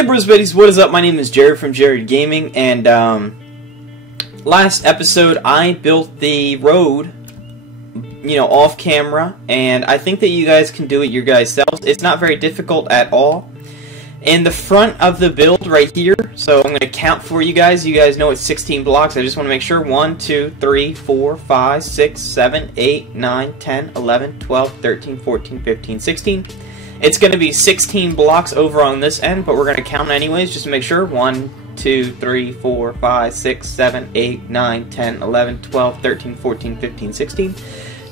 Hey bros, buddies, what is up? My name is Jared from Jarid Gaming, and last episode I built the road, off camera, and I think that you guys can do it your guys selves. It's not very difficult at all. In the front of the build right here, so I'm going to count for you guys. You guys know it's 16 blocks. I just want to make sure. 1, 2, 3, 4, 5, 6, 7, 8, 9, 10, 11, 12, 13, 14, 15, 16. It's going to be 16 blocks over on this end, but we're going to count anyways, just to make sure. 1, 2, 3, 4, 5, 6, 7, 8, 9, 10, 11, 12, 13, 14, 15, 16.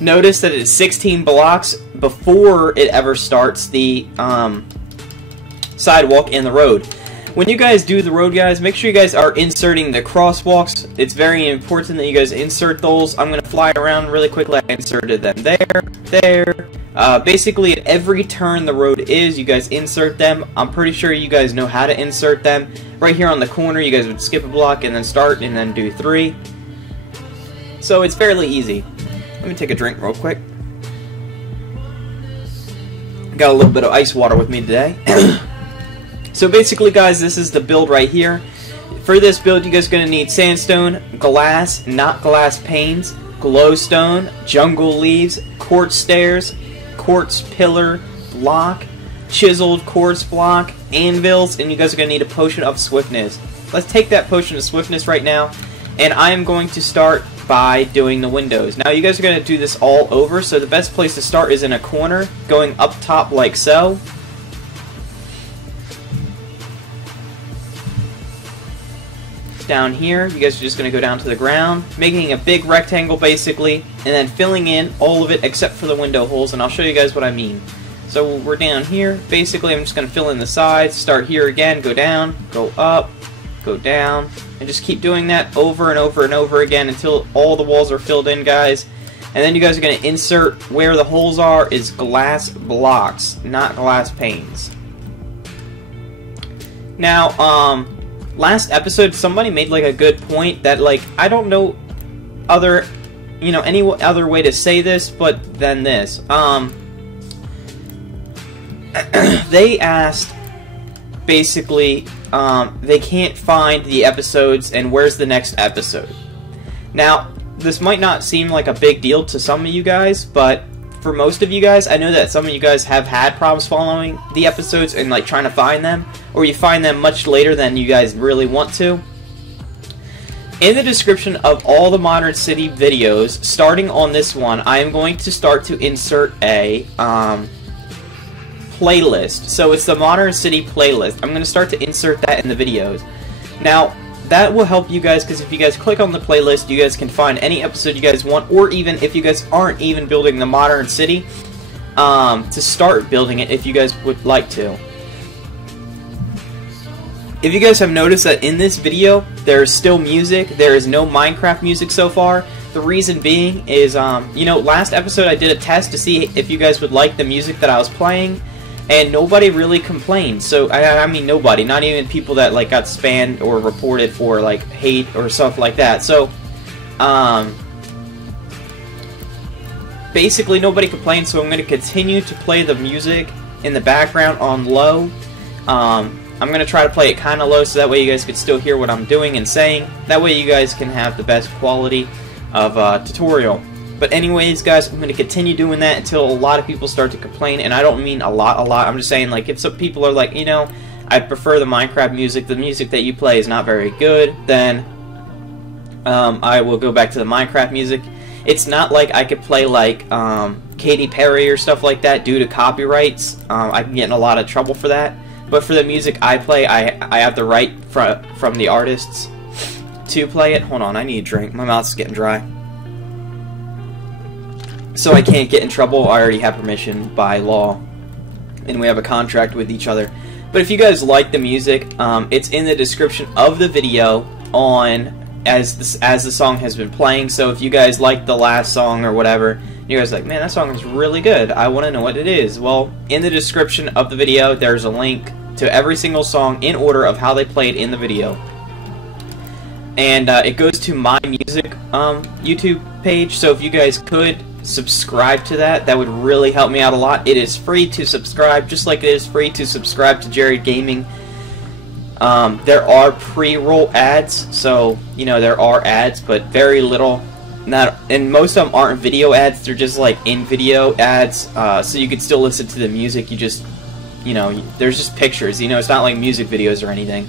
Notice that it's 16 blocks before it ever starts the sidewalk and the road. When you guys do the road, guys, make sure you guys are inserting the crosswalks. It's very important that you guys insert those. I'm going to fly around really quickly. I inserted them there. Basically, at every turn the road is, you guys insert them. I'm pretty sure you guys know how to insert them. Right here on the corner, you guys would skip a block and then start and then do 3. So it's fairly easy. Let me take a drink real quick. Got a little bit of ice water with me today. So basically, guys, this is the build right here. For this build, you guys are going to need sandstone, glass, not glass panes, glowstone, jungle leaves, quartz stairs, quartz pillar block, chiseled quartz block, anvils, and you guys are going to need a potion of swiftness. Let's take that potion of swiftness right now, and I am going to start by doing the windows. Now, you guys are going to do this all over, so the best place to start is in a corner, going up top like so. Down here, you guys are just going to go down to the ground, making a big rectangle basically, and then filling in all of it except for the window holes, and I'll show you guys what I mean. So we're down here. Basically, I'm just going to fill in the sides, start here again, go down, go up, go down, and just keep doing that over and over and over again until all the walls are filled in, guys. And then you guys are going to insert where the holes are is glass blocks, not glass panes. Now, last episode, somebody made like a good point that I don't know any other way to say this, but than this. They asked, basically, they can't find the episodes and where's the next episode. Now, this might not seem like a big deal to some of you guys, but for most of you guys, I know that some of you guys have had problems following the episodes and trying to find them, or you find them much later than you guys really want to. In the description of all the Modern City videos, starting on this one, I am going to start to insert a playlist. So it's the Modern City playlist. I'm going to start to insert that in the videos. Now, that will help you guys, because if you guys click on the playlist, you guys can find any episode you guys want, or even if you guys aren't even building the Modern City, to start building it if you guys would like to. If you guys have noticed that in this video, there is still music, there is no Minecraft music so far. The reason being is, last episode I did a test to see if you guys would like the music that I was playing, and nobody really complained. So, I mean nobody, not even people that got spammed or reported for hate or stuff like that. So, basically nobody complained, so I'm going to continue to play the music in the background on low. I'm going to try to play it kind of low so that way you guys can still hear what I'm doing and saying. That way you guys can have the best quality of tutorial. But anyways, guys, I'm going to continue doing that until a lot of people start to complain, and I don't mean a lot. I'm just saying, if some people are I prefer the Minecraft music, the music that you play is not very good, then I will go back to the Minecraft music. It's not like I could play Katy Perry or stuff like that due to copyrights. I can get in a lot of trouble for that. But for the music I play, I have the right from the artists to play it. Hold on, I need a drink. My mouth's getting dry. So I can't get in trouble. I already have permission by law, and we have a contract with each other. But if you guys like the music, it's in the description of the video as the song has been playing. So if you guys like the last song or whatever, you guys are like, man, that song is really good, I want to know what it is. Well, in the description of the video, there's a link to every single song in order of how they played in the video. And it goes to my music YouTube page, so if you guys could subscribe to that. That would really help me out a lot. It is free to subscribe, just like it is free to subscribe to Jarid Gaming There are pre-roll ads, so you know there are ads, but very little. And most of them aren't video ads; they're just like in-video ads. So you could still listen to the music. You just, you know, there's just pictures. You know, it's not like music videos or anything.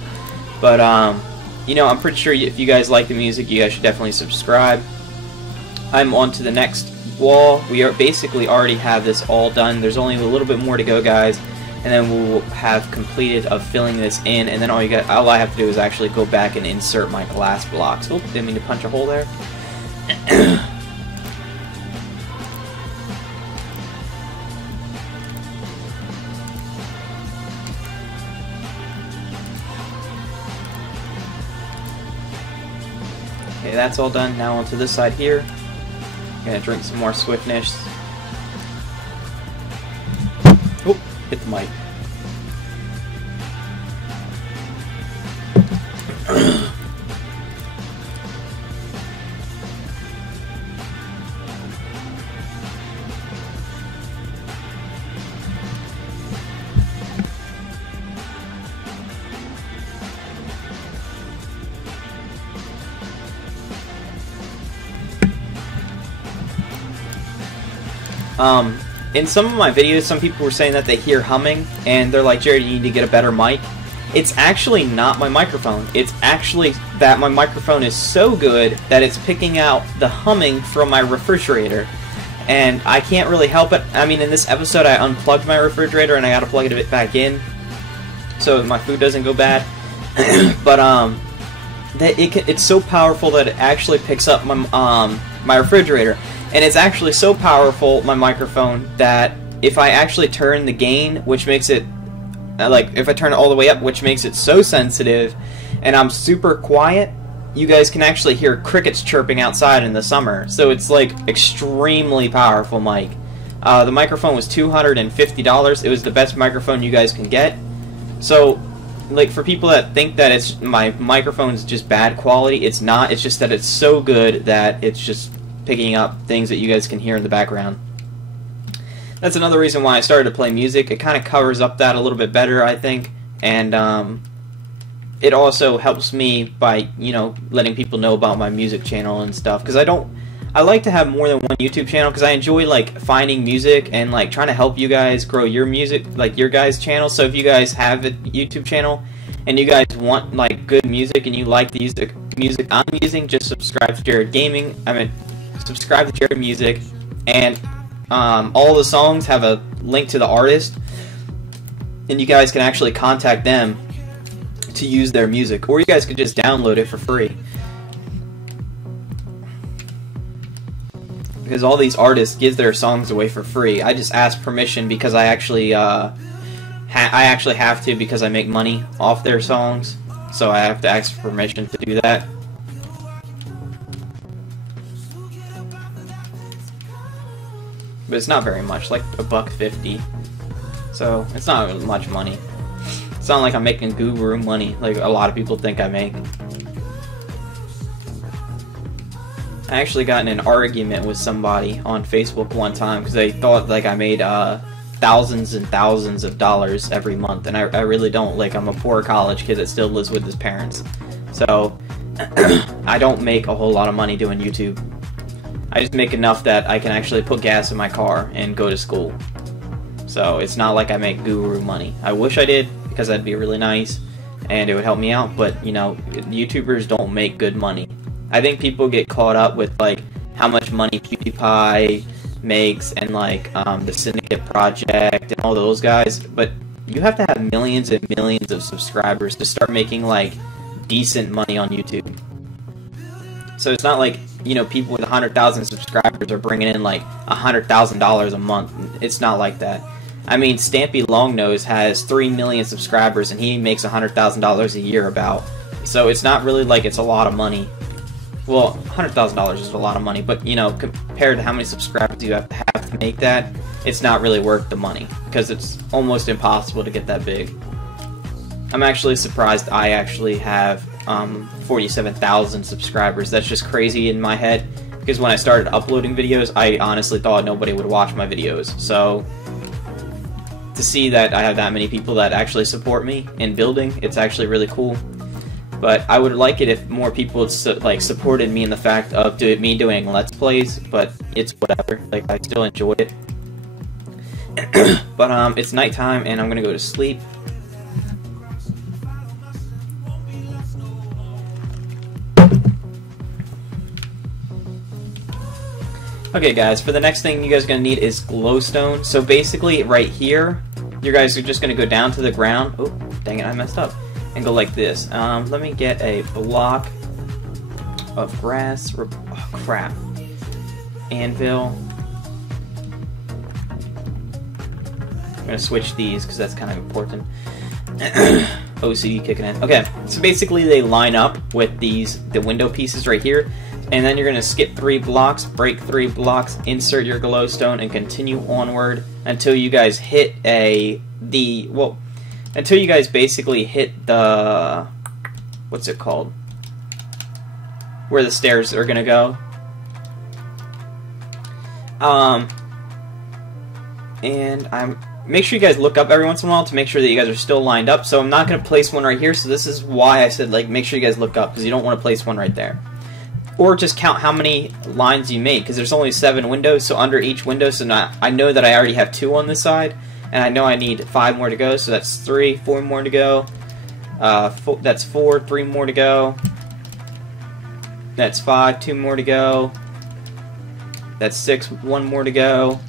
But you know, I'm pretty sure if you guys like the music, you guys should definitely subscribe. I'm on to the next wall. We are basically already have this all done. There's only a little bit more to go, guys, and then we'll have completed of filling this in. And then all I have to do is actually go back and insert my glass blocks. Oh, didn't mean to punch a hole there. Okay, that's all done. Now onto this side here. Gonna drink some more Swiftness. Oh, hit the mic. In some of my videos, some people were saying that they hear humming, and they're like, Jared, you need to get a better mic. It's actually not my microphone. It's actually that my microphone is so good that it's picking out the humming from my refrigerator. And I can't really help it. I mean, in this episode, I unplugged my refrigerator, and I gotta plug it back in so my food doesn't go bad. But, it's so powerful that it actually picks up my refrigerator. And it's actually so powerful, my microphone, that if I actually turn the gain, which makes it, like, if I turn it all the way up, which makes it so sensitive, and I'm super quiet, you guys can actually hear crickets chirping outside in the summer. So it's, like, extremely powerful mic. The microphone was $250. It was the best microphone you guys can get. So, like, for people that think that my microphone's just bad quality, it's not. It's just that it's so good that it's just picking up things that you guys can hear in the background. That's another reason why I started to play music. It kind of covers up that a little bit better, I think, and it also helps me by, you know, letting people know about my music channel and stuff, because I like to have more than one YouTube channel, because I enjoy, like, finding music and, like, trying to help you guys grow your music, like, your guys' channel. So if you guys have a YouTube channel and you guys want, like, good music and you like the music I'm using, just subscribe to Jarid Gaming. Subscribe to Jarid Music, and all the songs have a link to the artist, and you guys can actually contact them to use their music, or you guys could just download it for free, because all these artists give their songs away for free. I just ask permission because I actually have to, because I make money off their songs, so I have to ask for permission to do that. But it's not very much, like $1.50. So it's not much money. It's not like I'm making guru money like a lot of people think I make. I actually got in an argument with somebody on Facebook one time because they thought like I made thousands and thousands of dollars every month, and I really don't. Like, I'm a poor college kid that still lives with his parents. So I don't make a whole lot of money doing YouTube. I just make enough that I can actually put gas in my car and go to school. So it's not like I make guru money. I wish I did, because that'd be really nice and it would help me out, but you know, YouTubers don't make good money. I think people get caught up with like how much money PewDiePie makes and like the Syndicate Project and all those guys, but you have to have millions and millions of subscribers to start making like decent money on YouTube. So it's not like, you know, people with 100,000 subscribers are bringing in like $100,000 a month. It's not like that. I mean, Stampy Longnose has 3 million subscribers and he makes $100,000 a year about. So it's not really like it's a lot of money. Well, $100,000 is a lot of money, but you know, compared to how many subscribers you have to make that, it's not really worth the money, because it's almost impossible to get that big. I'm actually surprised I actually have 47,000 subscribers. That's just crazy in my head, because when I started uploading videos, I honestly thought nobody would watch my videos. So to see that I have that many people that actually support me in building. It's actually really cool. But I would like it if more people like supported me in the fact of me doing Let's Plays, but it's whatever. Like, I still enjoy it. But it's nighttime and I'm gonna go to sleep. Okay guys, for the next thing you guys are going to need is glowstone. So basically right here, you guys are just going to go down to the ground. Oh, dang it, I messed up. And go like this. Let me get a block of grass. Oh, crap. Anvil. I'm going to switch these because that's kind of important. OCD kicking in. Okay, so basically they line up with the window pieces right here. And then you're going to skip 3 blocks, break 3 blocks, insert your glowstone, and continue onward until you guys hit until you guys basically hit the, what's it called? Where the stairs are going to go. And make sure you guys look up every once in a while to make sure that you guys are still lined up. So I'm not going to place one right here, so this is why I said, like, make sure you guys look up, because you don't want to place one right there. Or just count how many lines you make, because there's only 7 windows, so under each window, so I know that I already have 2 on this side, and I know I need 5 more to go, so that's 3, 4 more to go, that's 4, 3 more to go, that's 5, 2 more to go, that's 6, 1 more to go,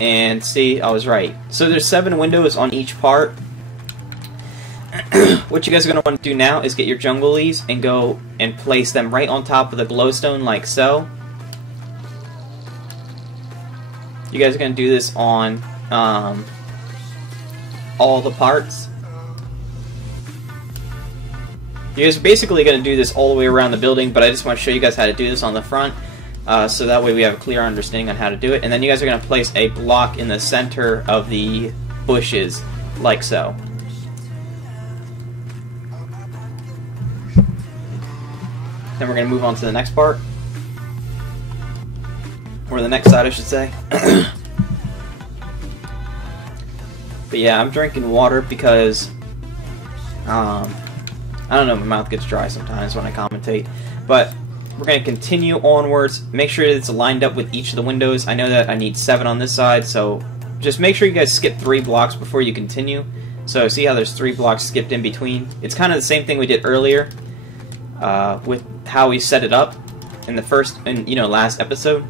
and see, I was right. So there's 7 windows on each part. What you guys are going to want to do now is get your jungleys and go and place them right on top of the glowstone like so. You guys are going to do this on all the parts. You guys are basically going to do this all the way around the building, but I just want to show you guys how to do this on the front, so that way we have a clear understanding on how to do it. And then you guys are going to place a block in the center of the bushes like so. Then we're going to move on to the next part. Or the next side, I should say. But yeah, I'm drinking water because, I don't know, my mouth gets dry sometimes when I commentate. But we're going to continue onwards. Make sure it's lined up with each of the windows. I know that I need 7 on this side, so just make sure you guys skip 3 blocks before you continue. So see how there's 3 blocks skipped in between? It's kind of the same thing we did earlier. With how we set it up in the last episode.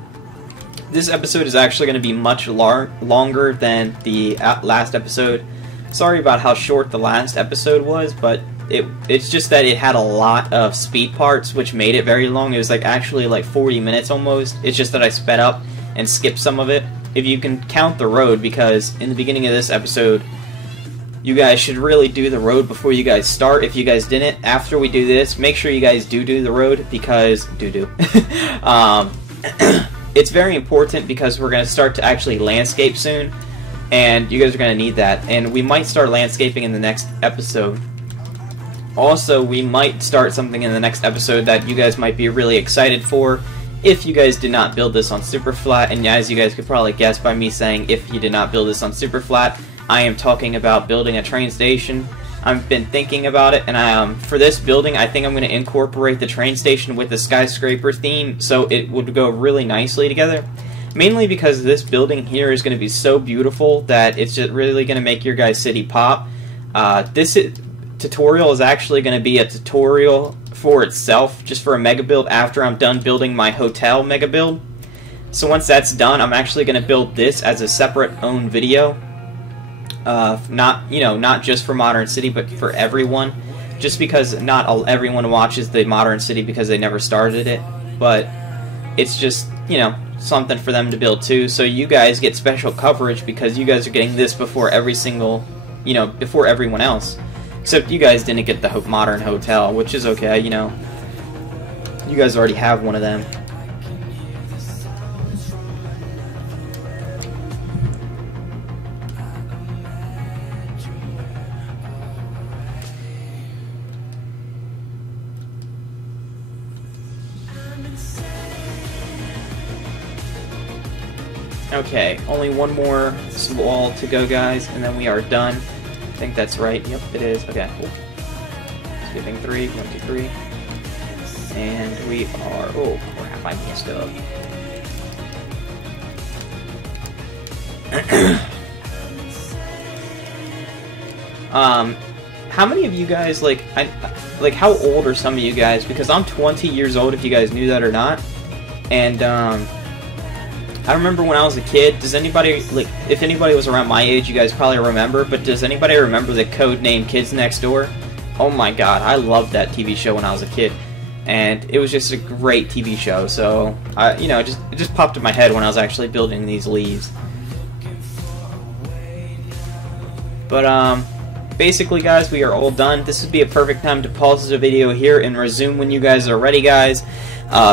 This episode is actually going to be much longer than the last episode. Sorry about how short the last episode was, but it's just that it had a lot of speed parts, which made it very long. It was actually like 40 minutes almost. It's just that I sped up and skipped some of it. If you can count the road, because in the beginning of this episode, you guys should really do the road before you guys start. If you guys didn't, after we do this, make sure you guys do the road, because it's very important, because we're going to start to actually landscape soon, and you guys are going to need that. And we might start landscaping in the next episode. Also, we might start something in the next episode that you guys might be really excited for if you guys did not build this on super flat. And as you guys could probably guess by me saying if you did not build this on super flat, I am talking about building a train station. I've been thinking about it, and for this building, I think I'm going to incorporate the train station with the skyscraper theme, so it would go really nicely together. Mainly because this building here is going to be so beautiful that it's just really going to make your guys' city pop. This tutorial is actually going to be a tutorial for itself, just for a mega build after I'm done building my hotel mega build. So once that's done, I'm actually going to build this as a separate own video. Not just for Modern City, but for everyone. Just because not everyone watches the Modern City because they never started it, but it's just, something for them to build too. So you guys get special coverage because you guys are getting this before before everyone else. Except you guys didn't get the Modern Hotel, which is okay, you guys already have one of them. Okay, only one more wall to go, guys, and then we are done. I think that's right. Yep, it is. Okay. Skipping 3. 1, 2, 3. And we are... Oh, crap, I messed up. How many of you guys, like, how old are some of you guys? Because I'm 20 years old, if you guys knew that or not. And, I remember when I was a kid, does anybody, like, if anybody was around my age, you guys probably remember, but does anybody remember the code name Kids Next Door? Oh my god, I loved that TV show when I was a kid. And it was just a great TV show, so, you know, it just popped in my head when I was actually building these leaves. But, basically, guys, we are all done. This would be a perfect time to pause the video here and resume when you guys are ready, guys.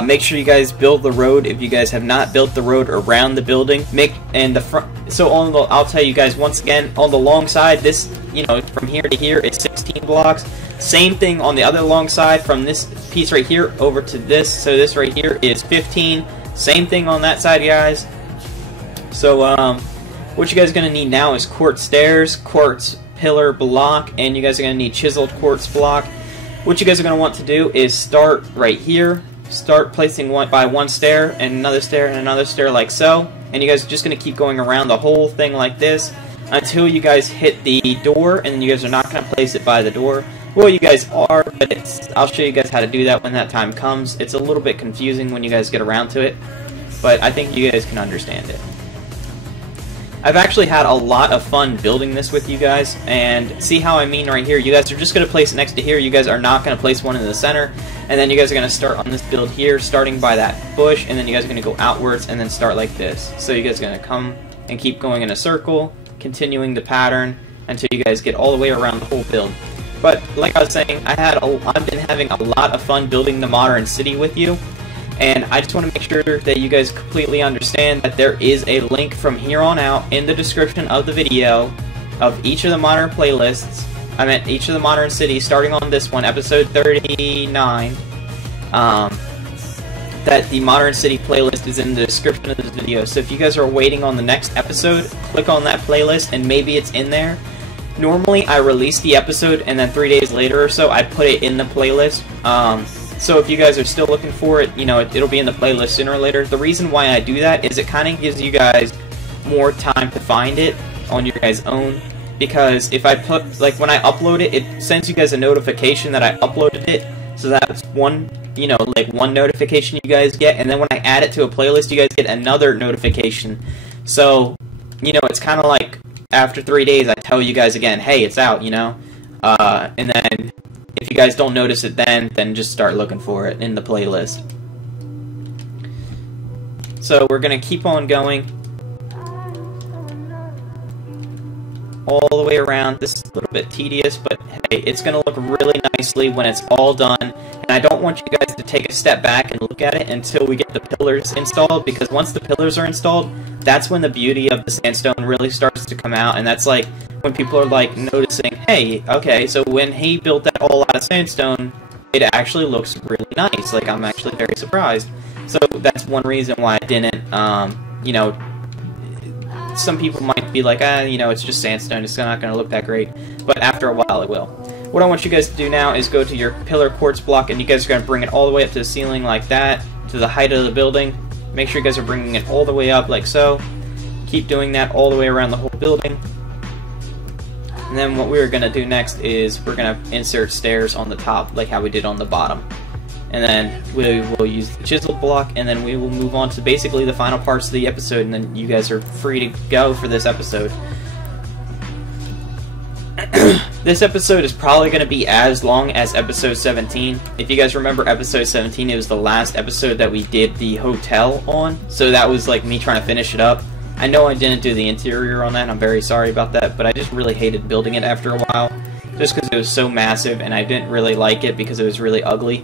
Make sure you guys build the road if you guys have not built the road around the building. I'll tell you guys once again, on the long side, this, you know, from here to here is 16 blocks. Same thing on the other long side, from this piece right here over to this. So this right here is 15. Same thing on that side, guys. So, what you guys are going to need now is quartz stairs, quartz pillar block, and you guys are going to need chiseled quartz block. What you guys are going to want to do is start right here. Start placing one by one stair, and another stair, and another stair, like so. And you guys are just going to keep going around the whole thing like this until you guys hit the door, and then you guys are not going to place it by the door. Well, you guys are, but I'll show you guys how to do that when that time comes. It's a little bit confusing when you guys get around to it, but I think you guys can understand it. I've actually had a lot of fun building this with you guys, and see how I mean right here. You guys are just going to place it next to here. You guys are not going to place one in the center, and then you guys are going to start on this build here, starting by that bush, and then you guys are going to go outwards and then start like this. So you guys are going to come and keep going in a circle, continuing the pattern until you guys get all the way around the whole build. But like I was saying, I've been having a lot of fun building the modern city with you. And I just want to make sure that you guys completely understand that there is a link from here on out in the description of the video of each of the modern playlists. I meant each of the modern cities, starting on this one, episode 39. That the modern city playlist is in the description of this video. So if you guys are waiting on the next episode, click on that playlist and maybe it's in there. Normally I release the episode and then 3 days later or so I put it in the playlist. So if you guys are still looking for it, you know, it'll be in the playlist sooner or later. The reason why I do that is it kind of gives you guys more time to find it on your guys' own. Because if I put, like, when I upload it, it sends you guys a notification that I uploaded it. So that's one, you know, like one notification you guys get. And then when I add it to a playlist, you guys get another notification. So, you know, it's kind of like after 3 days, I tell you guys again, hey, it's out, you know. And then if you guys don't notice it then just start looking for it in the playlist. So we're going to keep on going all the way around. This is a little bit tedious, but hey, it's going to look really nicely when it's all done. And I don't want you guys to take a step back and look at it until we get the pillars installed, because once the pillars are installed, that's when the beauty of the sandstone really starts to come out, and that's like when people are like noticing, hey, okay, so when he built that all out of sandstone, it actually looks really nice. Like, I'm actually very surprised. So that's one reason why I didn't, you know, some people might be like, you know, it's just sandstone, it's not going to look that great, but after a while it will. What I want you guys to do now is go to your pillar quartz block, and you guys are going to bring it all the way up to the ceiling like that, to the height of the building. Make sure you guys are bringing it all the way up like so. Keep doing that all the way around the whole building. And then what we're going to do next is we're going to insert stairs on the top, like how we did on the bottom. And then we will use the chisel block, and then we will move on to basically the final parts of the episode, and then you guys are free to go for this episode. This episode is probably going to be as long as episode 17. If you guys remember episode 17, it was the last episode that we did the hotel on, so that was like me trying to finish it up. I know I didn't do the interior on that, I'm very sorry about that, but I just really hated building it after a while, just because it was so massive, and I didn't really like it because it was really ugly.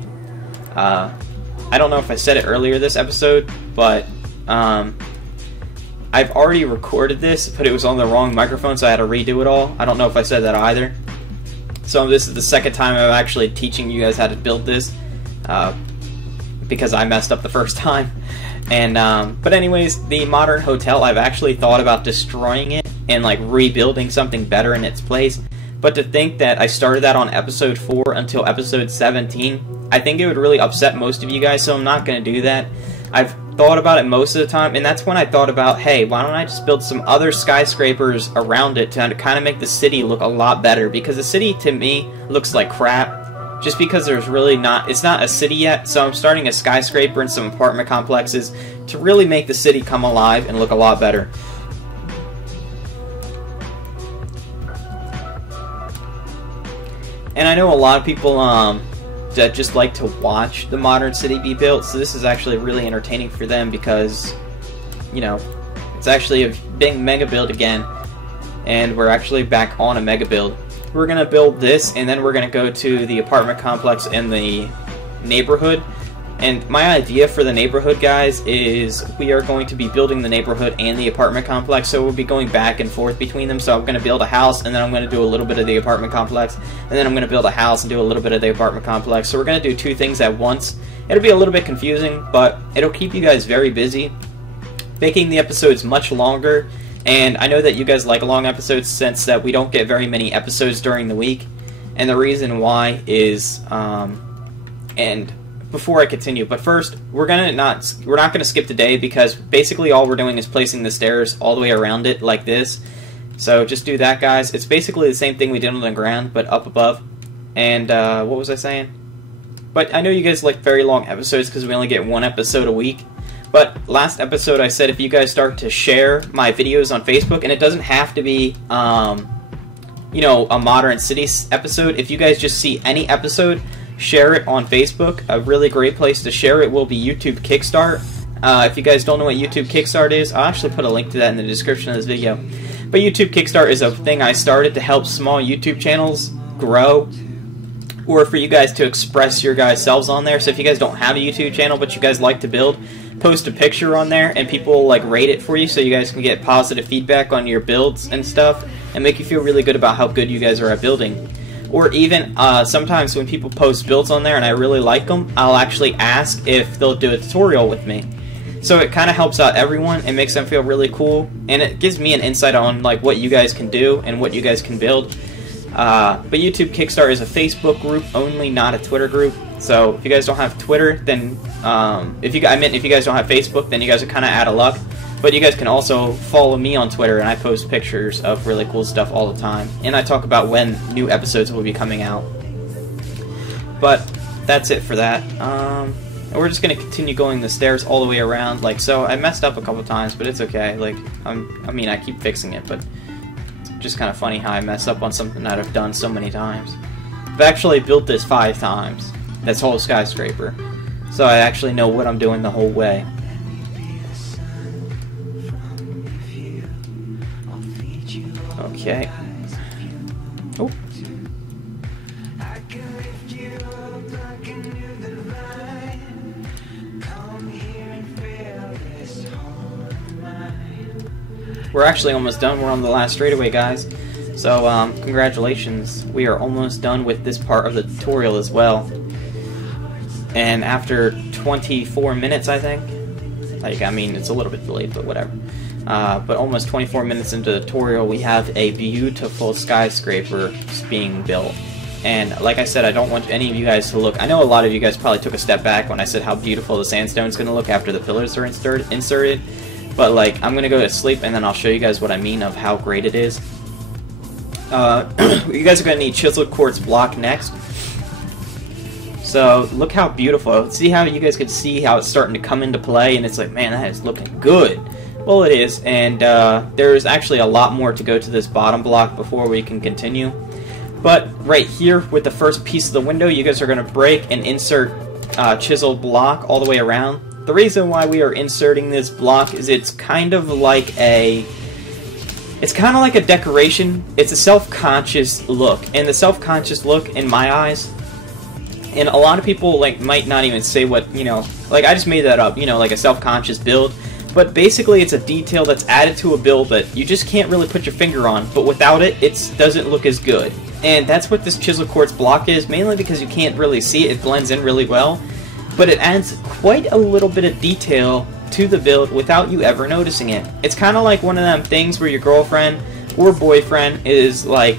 I don't know if I said it earlier this episode, but I've already recorded this, but it was on the wrong microphone, so I had to redo it all. I don't know if I said that either. So this is the second time I'm actually teaching you guys how to build this, because I messed up the first time. And but anyways, the modern hotel, I've actually thought about destroying it and like rebuilding something better in its place. But to think that I started that on episode 4 until episode 17, I think it would really upset most of you guys, so I'm not going to do that. I've thought about it most of the time, and that's when I thought about, hey, why don't I just build some other skyscrapers around it to kind of make the city look a lot better, because the city, to me, looks like crap, just because there's really not, it's not a city yet, so I'm starting a skyscraper and some apartment complexes to really make the city come alive and look a lot better. And I know a lot of people that just like to watch the modern city be built, so this is actually really entertaining for them because, you know, it's actually a big mega build again, and we're actually back on a mega build. We're going to build this, and then we're going to go to the apartment complex in the neighborhood. And my idea for the neighborhood, guys, is we are going to be building the neighborhood and the apartment complex, so we'll be going back and forth between them. So I'm going to build a house, and then I'm going to do a little bit of the apartment complex, and then I'm going to build a house and do a little bit of the apartment complex. So we're going to do 2 things at once. It'll be a little bit confusing, but it'll keep you guys very busy, making the episodes much longer. And I know that you guys like long episodes since that we don't get very many episodes during the week. And the reason why is, and before I continue, but first, we're not gonna skip the day, because basically all we're doing is placing the stairs all the way around it like this. So just do that, guys. It's basically the same thing we did on the ground, but up above. And what was I saying? But I know you guys like very long episodes because we only get 1 episode a week. But last episode I said if you guys start to share my videos on Facebook, and it doesn't have to be you know, a modern cities episode. If you guys just see any episode, share it on Facebook. A really great place to share it will be YouTube Kickstart. If you guys don't know what YouTube Kickstart is, I'll actually put a link to that in the description of this video. But YouTube Kickstart is a thing I started to help small YouTube channels grow, or for you guys to express your guys' selves on there. So if you guys don't have a YouTube channel but you guys like to build, post a picture on there and people like rate it for you, so you guys can get positive feedback on your builds and stuff and make you feel really good about how good you guys are at building. Or even sometimes when people post builds on there and I really like them, I'll actually ask if they'll do a tutorial with me. So it kind of helps out everyone and makes them feel really cool, and it gives me an insight on like what you guys can do and what you guys can build. But YouTube Kickstart is a Facebook group only, not a Twitter group. So if you guys don't have Twitter, then if you guys don't have Facebook, then you guys are kind of out of luck. But you guys can also follow me on Twitter, and I post pictures of really cool stuff all the time. And I talk about when new episodes will be coming out. But that's it for that. And we're just going to continue going the stairs all the way around. Like so. I messed up a couple times, but it's okay. Like I mean, I keep fixing it, but it's just kind of funny how I mess up on something that I've done so many times. I've actually built this 5 times. This whole skyscraper. So I actually know what I'm doing the whole way. Okay. Oh. We're actually almost done. We're on the last straightaway, guys. So, congratulations. We are almost done with this part of the tutorial as well. And after 24 minutes, I think. Like, I mean, it's a little bit delayed, but whatever. But almost 24 minutes into the tutorial, we have a beautiful skyscraper being built. And like I said, I don't want any of you guys to look. I know a lot of you guys probably took a step back when I said how beautiful the sandstone is going to look after the pillars are inserted. But like, I'm going to go to sleep and then I'll show you guys what I mean of how great it is. You guys are going to need chiseled quartz block next. So look how beautiful. See how you guys can see how it's starting to come into play, and it's like, man, that is looking good. Well, it is, and there's actually a lot more to go to this bottom block before we can continue. But right here, with the first piece of the window, you guys are going to break and insert chiseled block all the way around. The reason why we are inserting this block is it's kind of like a decoration. It's a self-conscious look, and the self-conscious look, in my eyes, and a lot of people like might not even say what, you know, like I just made that up, you know, like a self-conscious build. But basically it's a detail that's added to a build that you just can't really put your finger on, but without it, it doesn't look as good. And that's what this chiseled quartz block is, mainly because you can't really see it. It blends in really well, but it adds quite a little bit of detail to the build without you ever noticing it. It's kind of like one of them things where your girlfriend or boyfriend is like,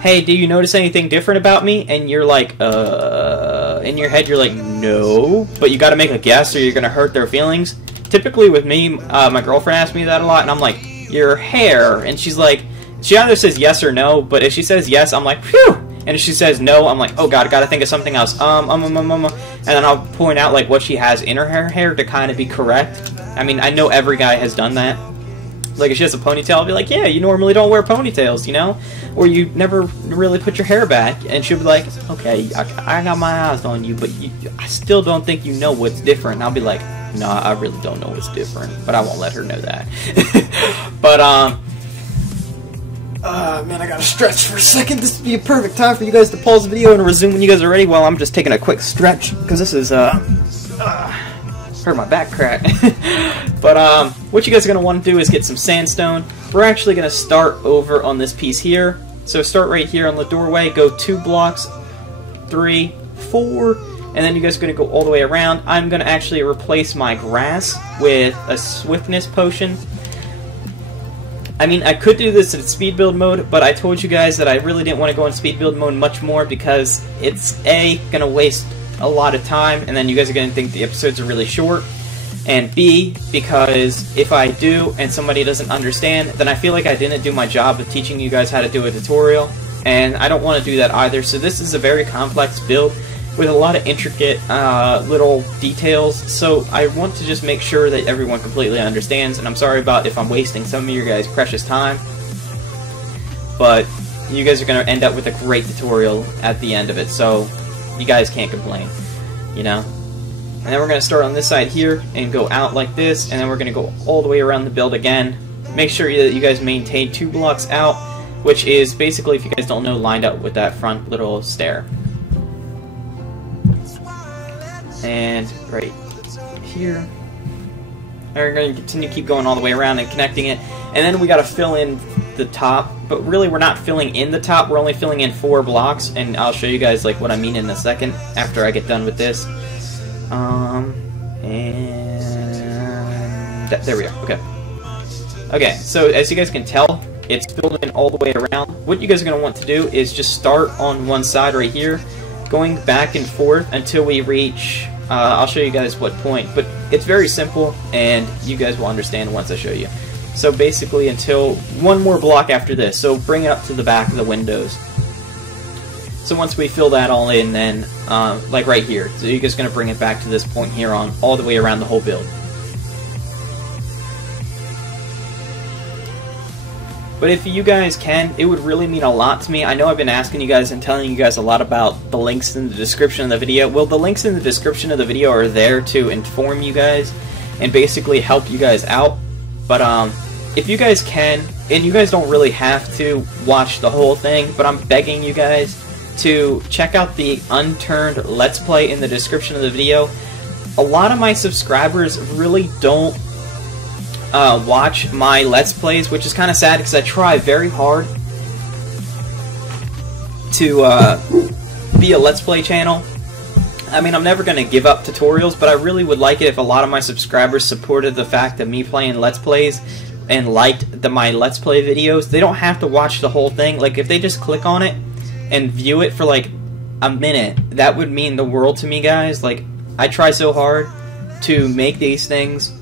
hey, do you notice anything different about me? And you're like, in your head you're like, no, but you gotta make a guess or you're gonna hurt their feelings. Typically with me, my girlfriend asks me that a lot, and I'm like, your hair, and she's like, she either says yes or no, but if she says yes, I'm like, phew, and if she says no, I'm like, oh god, I gotta think of something else, and then I'll point out like what she has in her hair to kind of be correct. I mean, I know every guy has done that. Like, if she has a ponytail, I'll be like, yeah, you normally don't wear ponytails, you know? Or you never really put your hair back. And she'll be like, okay, I got my eyes on you, but I still don't think you know what's different. And I'll be like, no, I really don't know what's different. But I won't let her know that. But, man, I gotta stretch for a second. This would be a perfect time for you guys to pause the video and resume when you guys are ready while I'm just taking a quick stretch. Because this is, hurt my back crack. But what you guys are going to want to do is get some sandstone. We're actually going to start over on this piece here. So start right here on the doorway, go 2 blocks, 3, 4, and then you guys are going to go all the way around. I'm going to actually replace my grass with a swiftness potion. I mean, I could do this in speed build mode, but I told you guys that I really didn't want to go in speed build mode much more because it's A, going to waste a lot of time, and then you guys are going to think the episodes are really short, and B, because if I do and somebody doesn't understand, then I feel like I didn't do my job of teaching you guys how to do a tutorial, and I don't want to do that either. So this is a very complex build with a lot of intricate little details, so I want to just make sure that everyone completely understands, and I'm sorry about if I'm wasting some of your guys' precious time, but you guys are going to end up with a great tutorial at the end of it, so you guys can't complain, you know? And then we're going to start on this side here and go out like this, and then we're going to go all the way around the build again. Make sure that you guys maintain 2 blocks out, which is basically, if you guys don't know, lined up with that front little stair. And right here. And we're going to continue to keep going all the way around and connecting it. And then we got to fill in the top, but really we're not filling in the top, we're only filling in 4 blocks, and I'll show you guys like what I mean in a second after I get done with this. There we go. Okay, so as you guys can tell, it's filled in all the way around. What you guys are going to want to do is just start on one side right here, going back and forth until we reach, I'll show you guys what point, but it's very simple, and you guys will understand once I show you. So basically until one more block after this, so bring it up to the back of the windows. So once we fill that all in, then, like right here, so you're just going to bring it back to this point here on all the way around the whole build. But if you guys can, it would really mean a lot to me. I know I've been asking you guys and telling you guys a lot about the links in the description of the video. Well, the links in the description of the video are there to inform you guys and basically help you guys out. But if you guys can, and you guys don't really have to watch the whole thing, but I'm begging you guys to check out the unturned Let's Play in the description of the video. A lot of my subscribers really don't watch my Let's Plays, which is kind of sad because I try very hard to be a Let's Play channel. I mean, I'm never going to give up tutorials, but I really would like it if a lot of my subscribers supported the fact of me playing Let's Plays and liked my Let's Play videos. They don't have to watch the whole thing. Like, if they just click on it and view it for like a minute, that would mean the world to me, guys. Like, I try so hard to make these things,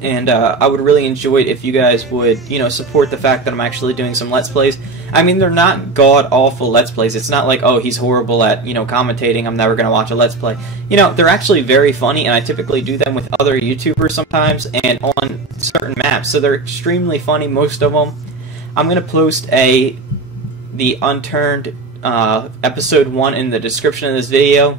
and I would really enjoy it if you guys would, you know, support the fact that I'm actually doing some Let's Plays. I mean, they're not god-awful Let's Plays. It's not like, oh, he's horrible at, you know, commentating, I'm never going to watch a Let's Play. You know, they're actually very funny, and I typically do them with other YouTubers sometimes, and on certain maps, so they're extremely funny, most of them. I'm going to post the unturned episode 1 in the description of this video.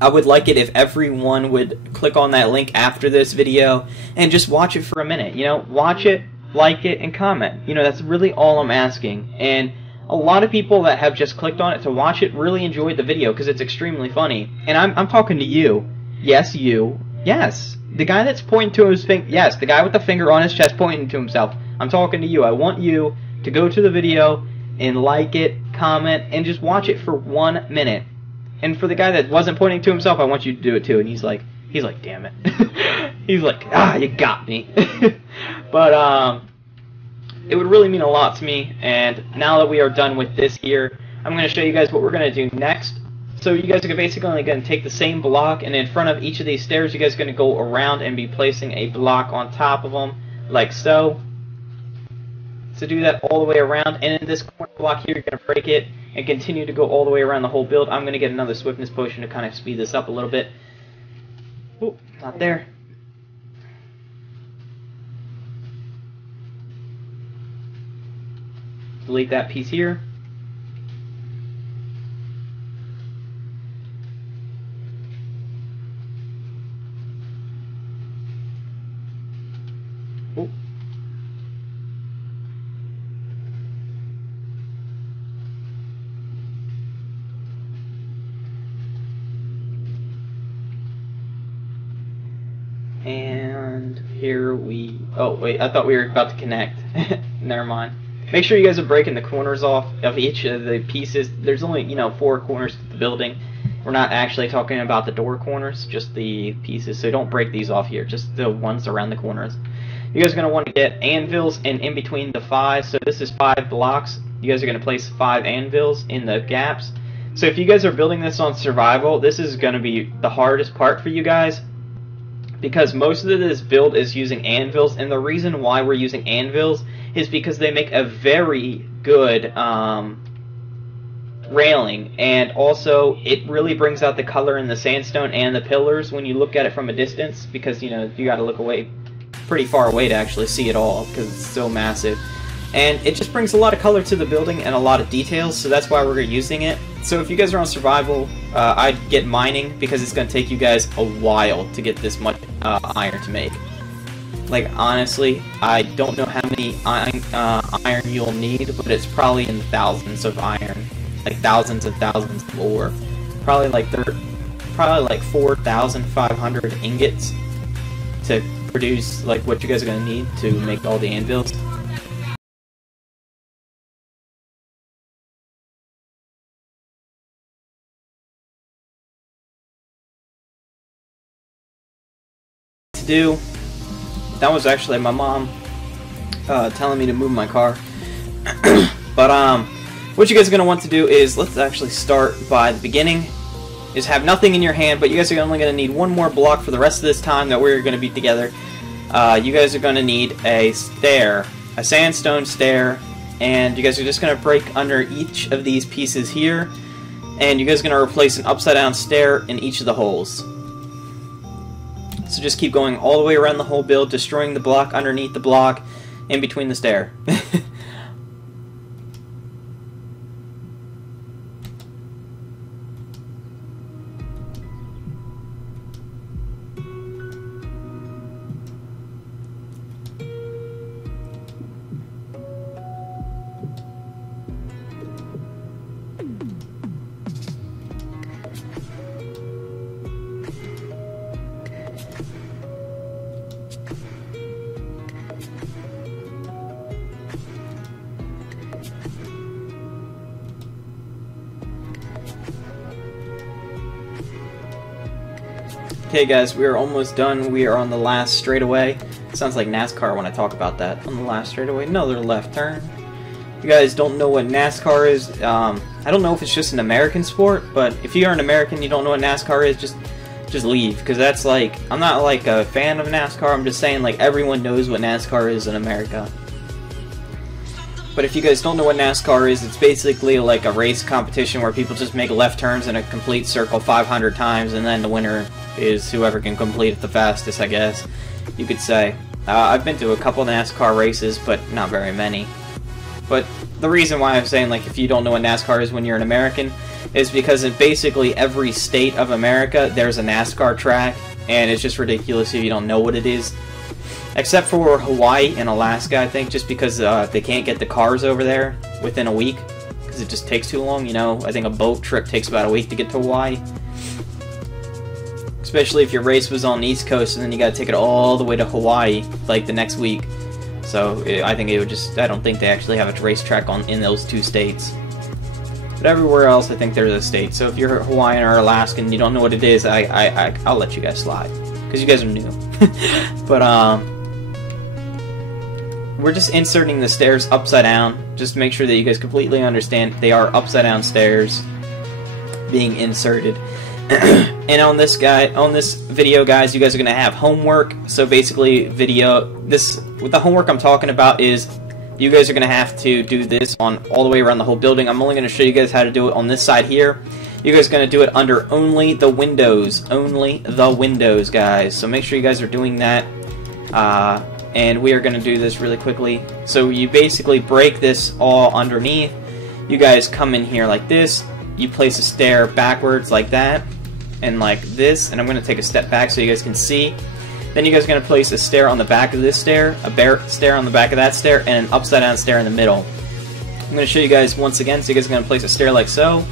I would like it if everyone would click on that link after this video and just watch it for a minute. You know, watch it, like it, and comment. You know, that's really all I'm asking. And a lot of people that have just clicked on it to watch it really enjoyed the video because it's extremely funny. And I'm talking to you. Yes, you. Yes. The guy that's pointing to his finger. Yes, the guy with the finger on his chest pointing to himself. I'm talking to you. I want you to go to the video and like it, comment, and just watch it for 1 minute. And for the guy that wasn't pointing to himself, I want you to do it too. And he's like, He's like, damn it. He's like, ah, you got me. But it would really mean a lot to me. And now that we are done with this here, I'm going to show you guys what we're going to do next. So you guys are basically going to take the same block, and in front of each of these stairs, you guys are going to go around and be placing a block on top of them, like so. So do that all the way around, and in this corner block here, you're going to break it and continue to go all the way around the whole build. I'm going to get another swiftness potion to kind of speed this up a little bit. Oh, not there. Delete that piece here. Oh. And here we... Oh, wait, I thought we were about to connect. Never mind. Make sure you guys are breaking the corners off of each of the pieces. There's only, 4 corners to the building. We're not actually talking about the door corners, just the pieces. So don't break these off here, just the ones around the corners. You guys are going to want to get anvils in between the 5. So this is 5 blocks. You guys are going to place 5 anvils in the gaps. So if you guys are building this on survival, this is going to be the hardest part for you guys, because most of this build is using anvils, and the reason why we're using anvils is because they make a very good railing, and also it really brings out the color in the sandstone and the pillars when you look at it from a distance, because you got to look away pretty far away to actually see it all because it's so massive. And it just brings a lot of color to the building and a lot of details, so that's why we're using it. So if you guys are on survival, I'd get mining, because it's going to take you guys a while to get this much iron to make. Like, honestly, I don't know how many iron you'll need, but it's probably in the thousands of iron. Like thousands and thousands of ore. Probably like 4,500 ingots to produce like what you guys are going to need to make all the anvils. Do. That was actually my mom telling me to move my car. But what you guys are going to want to do is, let's actually start by the beginning, is have nothing in your hand, but you guys are only going to need 1 more block for the rest of this time that we're going to be together. You guys are going to need a stair, a sandstone stair, and you guys are just going to break under each of these pieces here, and you guys are going to replace an upside down stair in each of the holes. So just keep going all the way around the whole build, destroying the block underneath the block, in between the stair. Okay guys, we are almost done. We are on the last straightaway. Sounds like NASCAR when I talk about that. On the last straightaway, another left turn. You guys don't know what NASCAR is. I don't know if it's just an American sport, but if you're an American, you don't know what NASCAR is, just leave, because that's like, I'm not like a fan of NASCAR. I'm just saying like everyone knows what NASCAR is in America. But if you guys don't know what NASCAR is, it's basically like a race competition where people just make left turns in a complete circle 500 times, and then the winner is whoever can complete it the fastest, I guess you could say. I've been to a couple NASCAR races, but not very many. But the reason why I'm saying, like, if you don't know what NASCAR is when you're an American, is because in basically every state of America, there's a NASCAR track, and it's just ridiculous if you don't know what it is. Except for Hawaii and Alaska, I think, just because they can't get the cars over there within a week, because it just takes too long, I think a boat trip takes about a week to get to Hawaii. Especially if your race was on the East Coast, and then you gotta take it all the way to Hawaii, like, the next week. So, I think it would just, I don't think they actually have a racetrack in those 2 states. But everywhere else, I think there's a state. So if you're Hawaiian or Alaskan and you don't know what it is, I'll let you guys slide. Because you guys are new. But, we're just inserting the stairs upside down. Just to make sure that you guys completely understand they are upside down stairs being inserted. And on this video, guys, you guys are gonna have homework. So basically, with the homework I'm talking about is you guys are gonna have to do this on all the way around the whole building. I'm only gonna show you guys how to do it on this side here. You guys are gonna do it under only the windows, guys. So make sure you guys are doing that. And we are gonna do this really quickly. So you basically break this all underneath. You guys come in here like this. You place a stair backwards like that, and like this, and I'm going to take a step back so you guys can see. Then you guys are going to place a stair on the back of this stair, a stair on the back of that stair, and an upside down stair in the middle. I'm going to show you guys once again, so you guys are going to place a stair like so,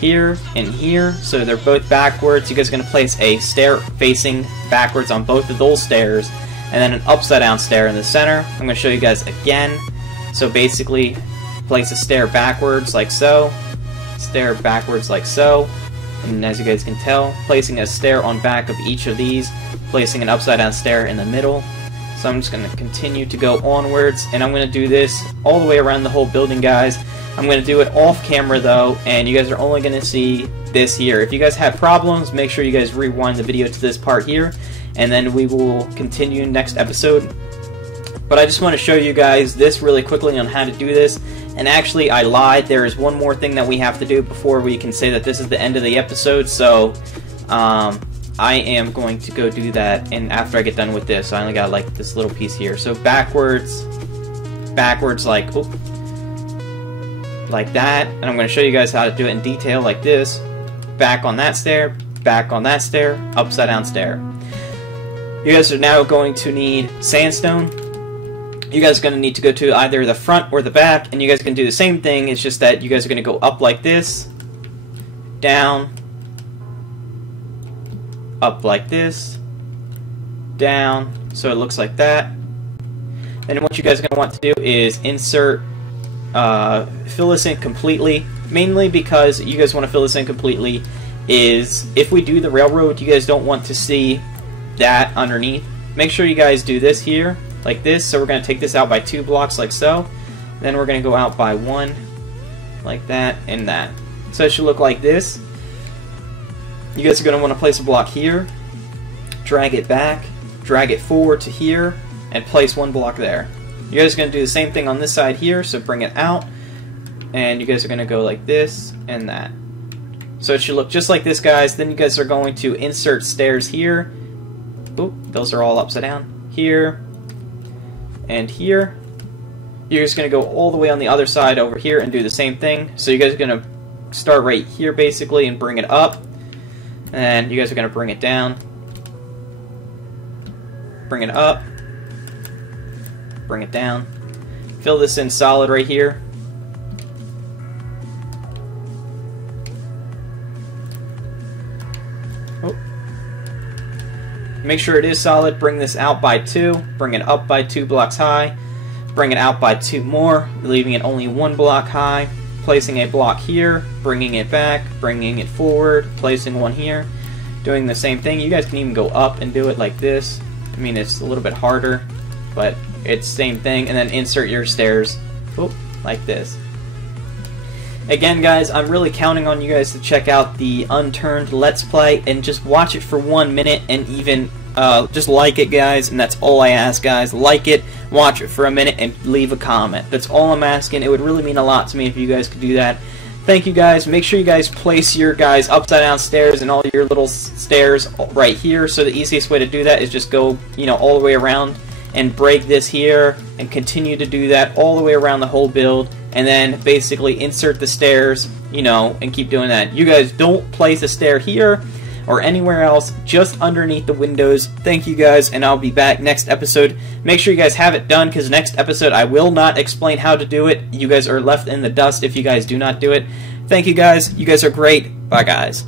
here and here, so they're both backwards. You guys are going to place a stair facing backwards on both of those stairs, and then an upside down stair in the center. I'm going to show you guys again. So basically, place a stair backwards like so, stair backwards like so, and as you guys can tell, placing a stair on back of each of these, placing an upside down stair in the middle. So I'm just going to continue to go onwards, and I'm going to do this all the way around the whole building, guys. I'm going to do it off camera though, and you guys are only going to see this here. If you guys have problems, make sure you guys rewind the video to this part here, and then we will continue next episode. But I just want to show you guys this really quickly on how to do this. And actually, I lied. There is one more thing that we have to do before we can say that this is the end of the episode. So, I am going to go do that. And after I get done with this, I only got like this little piece here. So backwards like, oop, like that. And I'm going to show you guys how to do it in detail like this. Back on that stair, upside down stair. You guys are now going to need sandstone. You guys are going to need to go to either the front or the back, and you guys can do the same thing. It's just that you guys are going to go up like this, down, up like this, down, so it looks like that. And what you guys are going to want to do is insert, fill this in completely, mainly because you guys want to fill this in completely, is if we do the railroad, you guys don't want to see that underneath. Make sure you guys do this here, like this. So we're going to take this out by 2 blocks like so. Then we're going to go out by 1 like that and that. So it should look like this. You guys are going to want to place a block here, drag it back, drag it forward to here, and place 1 block there. You guys are going to do the same thing on this side here, so bring it out, and you guys are going to go like this and that. So it should look just like this, guys. Then you guys are going to insert stairs here. Oop, those are all upside down. Here, and here. You're just going to go all the way on the other side over here and do the same thing. So you guys are going to start right here basically and bring it up. And you guys are going to bring it down. Bring it up. Bring it down. Fill this in solid right here. Oh. Make sure it is solid. Bring this out by 2. Bring it up by 2 blocks high. Bring it out by 2 more, leaving it only 1 block high. Placing a block here, bringing it back, bringing it forward, placing 1 here. Doing the same thing. You guys can even go up and do it like this. I mean, it's a little bit harder, but it's the same thing. And then insert your stairs, like this. Again, guys, I'm really counting on you guys to check out the Unturned Let's Play and just watch it for 1 minute and even just like it, guys, and that's all I ask, guys. Like it, watch it for a minute, and leave a comment. That's all I'm asking. It would really mean a lot to me if you guys could do that. Thank you, guys. Make sure you guys place your guys upside down stairs and all your little stairs right here. So the easiest way to do that is just go, all the way around and break this here and continue to do that all the way around the whole build, and then basically insert the stairs, and keep doing that. You guys don't place a stair here or anywhere else, just underneath the windows. Thank you, guys, and I'll be back next episode. Make sure you guys have it done, because next episode I will not explain how to do it. You guys are left in the dust if you guys do not do it. Thank you, guys. You guys are great. Bye, guys.